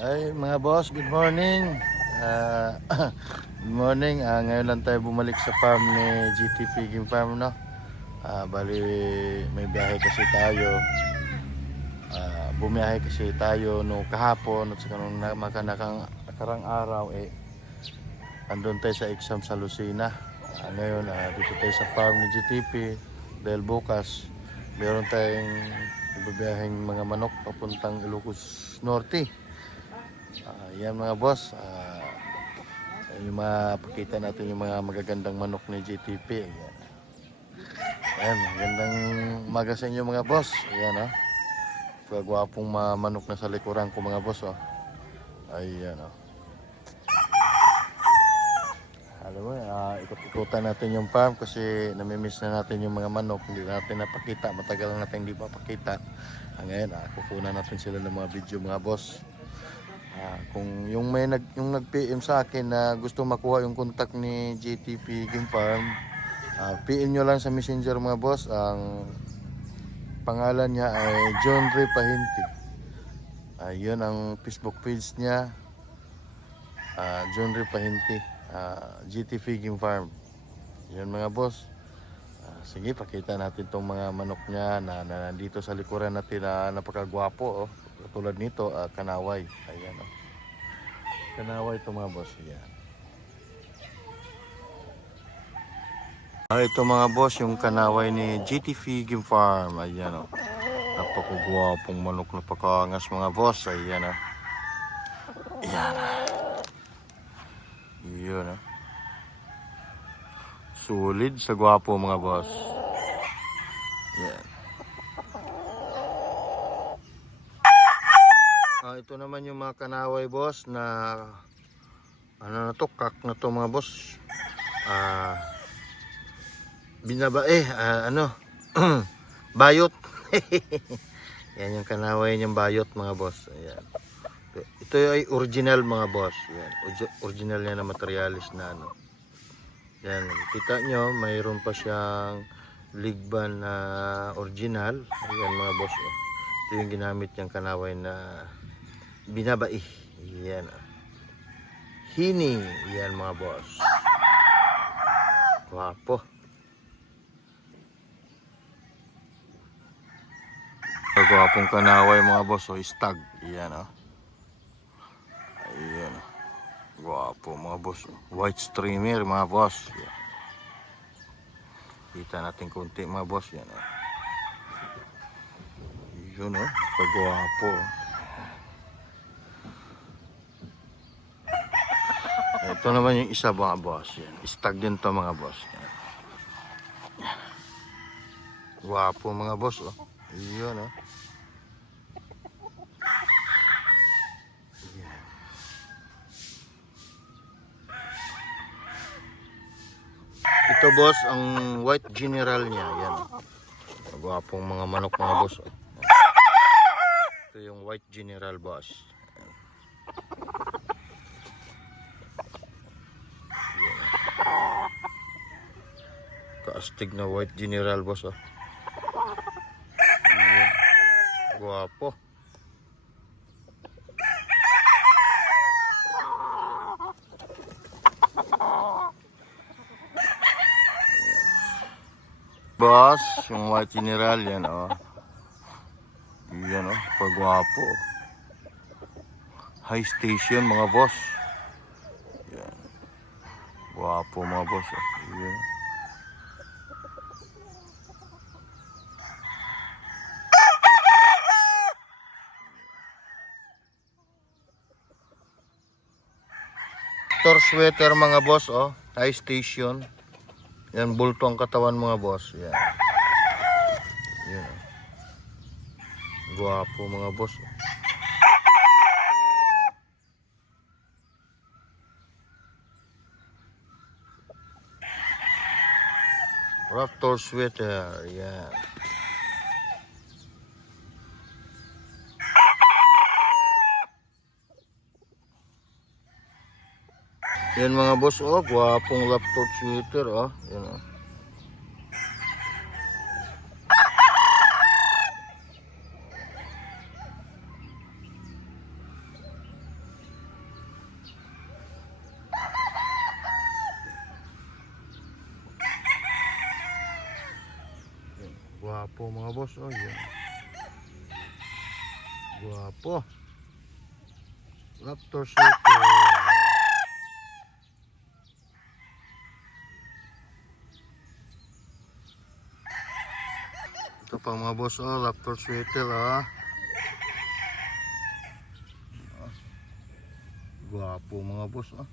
Ay mga boss, good morning. Ah, good morning. Ngayon lang tayo bumalik sa farm ni GTP Game Farm, no? Bali may biyahe kasi tayo. Bumiyahe kasi tayo no kahapon at saka nung nakarang araw andun tayo sa exam sa Lucena. Ngayon dito tayo sa farm ni GTP dahil bukas meron tayong ibabiyaheng mga manok papuntang Ilocos Norte. Yan mga boss, yung mapakita natin yung mga magagandang manok ni GTP. Ayan, magandang umaga sa inyo mga boss. Ayan kagwapong manok na sa likuran ko mga boss. Ayan alam mo, ikot-ikutan natin yung farm kasi namimiss na natin yung mga manok. Hindi natin napakita, matagal na natin hindi papakita. Ngayon, kukunan natin sila ng mga video mga boss. Kung yung yung nag-PM sa akin na gusto makuha yung contact ni GTP Game Farm, PM nyo lang sa messenger mga boss. Ang pangalan niya ay John Ray Pahinti. Yun ang Facebook page niya, John Ray Pahinti, GTP Game Farm. Yun mga boss. Sige, pakita natin tong mga manok niya na nandito sa likuran natin na napakagwapo. Tulad nito, kanaway. Ayan kanaway ito mga boss. Ayan. Ito mga boss, yung kanaway ni GTP Game Farm. Ayan napakagwapong manok, napakaangas mga boss. Ayan Ayan Yun Solid sa gwapo mga boss. Ayan. Ito naman yung mga kanaway boss na kak na to mga boss. Binabae, bayot. Yan yung kanaway niyang bayot mga boss. Ayan. Ito ay original mga boss. Yan. Original niya na materialis na Yan, kita nyo, mayroon pa siyang ligban na original. Ayan mga boss. Ito yung ginamit niyang kanaway na binabai. Yan. Hini. Yan mga boss. Wapo. Gwapong kanaway mga boss. Stag. Yan Ayan. Gwapo mga boss. White streamer mga boss. Yan. Kita natin konti mga boss. Yan Yun pagwapo. Ito naman yung isa mga boss. Yan. Stag din to mga boss. Yan. Gwapo mga boss. Yun Ito boss, ang white general niya. Yan. Gwapong mga manok mga boss. Ito yung white general boss. Kaastig na white general boss. Gwapo. Boss, yung white general yan Yan pagwapo. High station mga boss. Yan. Gwapo mga boss. Yan. Sweater mga boss high station. Yan bulto ang katawan mga boss. Yan. Yan. Gwapo mga boss. Raptor sweater. Yan. Yan mga boss gwapong laptop sweater yan Guwapo mga boss. Oh, yan. Guwapo. Raptor sweater. Ito pa mga boss. Oh, Raptor sweater. Ah. Guwapo mga boss. Ah.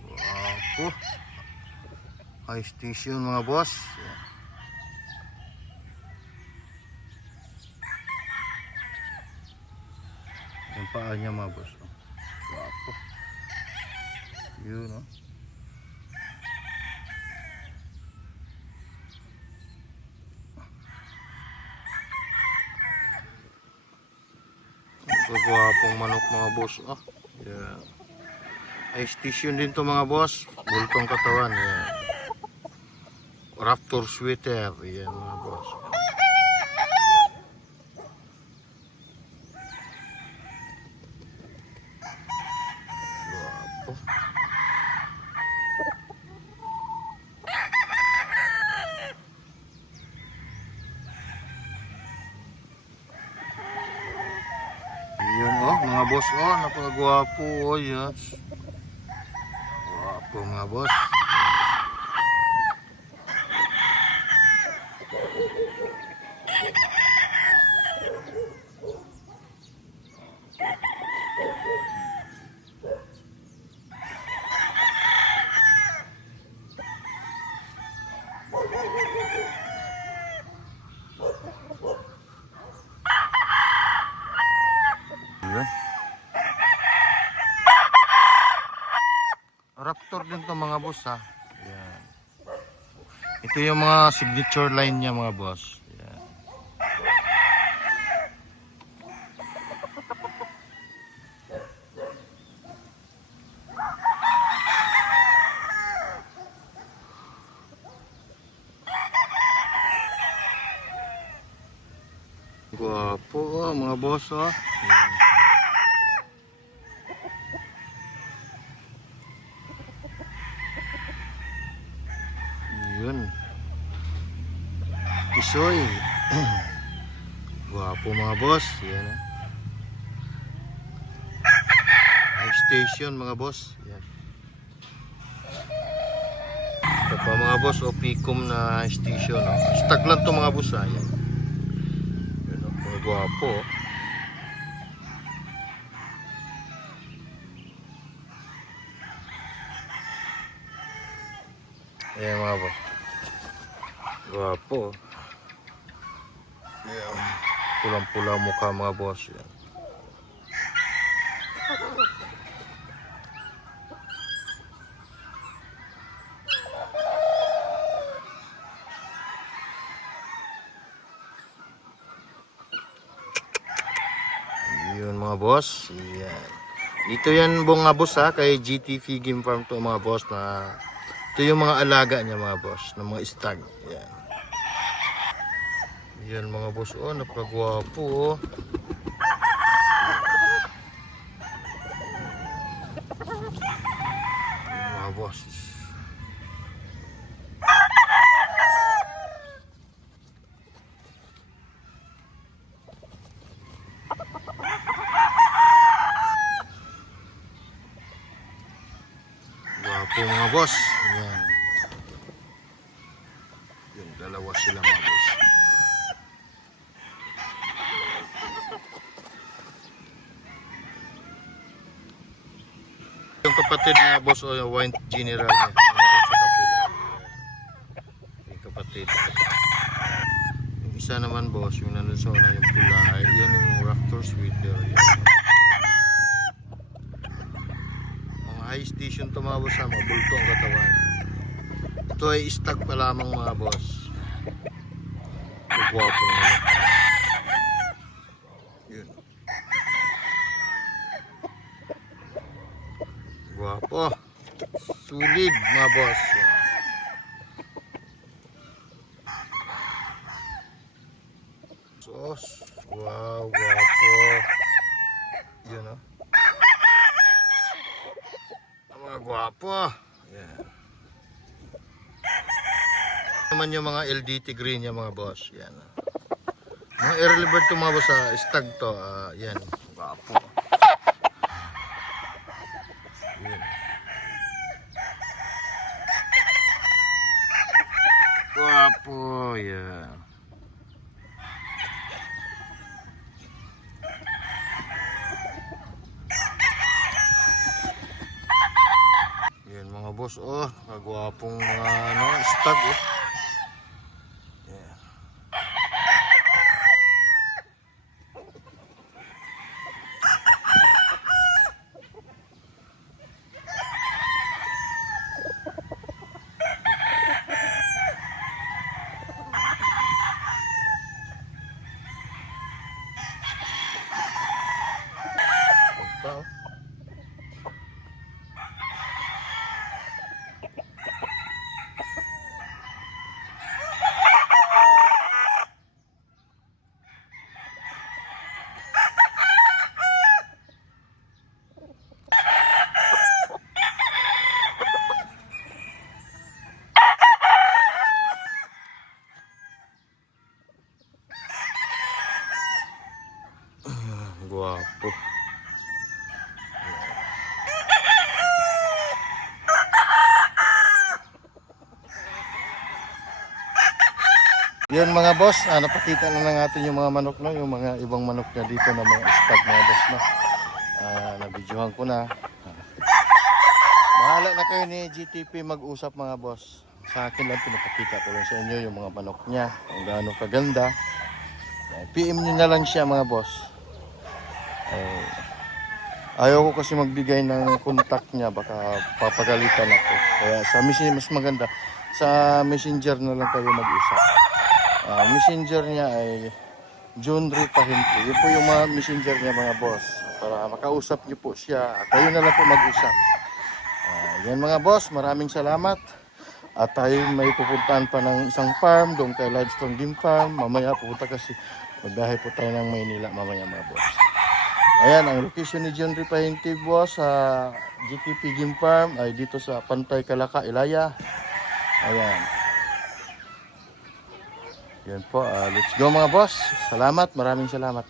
Guwapo. High station mga boss. Yung paa niya mga boss. Oh. Guwapo. Yun, no? Ito guwapong manok mga boss. Oh. Yeah. High station din to mga boss. Bultong katawan. Yeah. Raptor sweater. Yan mga boss. Guwapo. Yun oh, mga boss oh, napakagwapo oh, yes. Gwapo mga boss. Yun. Raptor din to mga boss ha. Yan. Ito yung mga signature line niya mga boss. Yan. Gwapo oh, mga boss oh. Yan. Yun. Isoy. Gwapo mga boss. Yan ah. High station mga boss. Yan. Ito pa mga boss o Picom na high station. Oh. Stag lang to mga boss ha. Yan. Yan oh, mga gwapo. Ayan mga boss. Gwapo. Ayan. Pulang-pula mukha mga boss. Yan. Yun mga boss. Yan. Dito yan mga boss ha. Kay GTV Game Farm to mga boss na ito yung mga alaga niya mga boss. Ng mga stag. Yan. Yan mga boss. Oh, napakagwapo oh. Mga boss. Gwapo mga boss. Yan. Yung dalawa sila mga boss. Yung kapatid na boss o yung wine general niya. Meron sa kapila. Yung kapatid. Yung isa naman boss, yung nandun sa una yung pula. Ay, yun yung Raptor sweater. Yan. Mga high station to mga boss ha. Mga bulto ang katawan. Ito ay stag pa lamang mga boss. Ito guwapo nila. Yun. Guwapo. Sulig mga boss. Sos. Wow, guwapo. Yan. Naman yung mga LDT green yung mga boss. Yan. Mga early bird to mga boss, stag to. Yan. Wapo. Yan. Wapo. Yan. Yan mga boss, oh, kagwapong mga stag eh. Yan. Pa, oh. Guwapo. Yun mga boss, napakita na lang natin yung mga manok no, yung mga ibang manok na dito na mga stag mga boss no. Nabidyohan ko na. Bahala na kayo ni GTP mag-usap mga boss. Sa akin lang pinapakita ko lang sa inyo yung mga manok niya, kung gaano kaganda. PM nyo na lang siya mga boss. Ayaw ko kasi magbigay ng contact niya, baka papagalitan ako. Kaya sa messenger mas maganda, sa messenger na lang kayo mag-usap. Messenger niya ay John Ray Pahinto. Yun po yung mga messenger niya mga boss. Para makausap niyo po siya, kayo na lang po mag-usap. Yan mga boss, maraming salamat. At tayo may pupuntahan pa ng isang farm, doon kay Livestrong Game Farm. Mamaya pupunta kasi magdahay po tayo ng Maynila mamaya mga boss. Ayan, ang location ni John Ray Pahinto boss sa GTP Game Farm ay dito sa Pantay Calaca, Ilaya. Ayan. Yan po, let's go mga boss. Salamat, maraming salamat.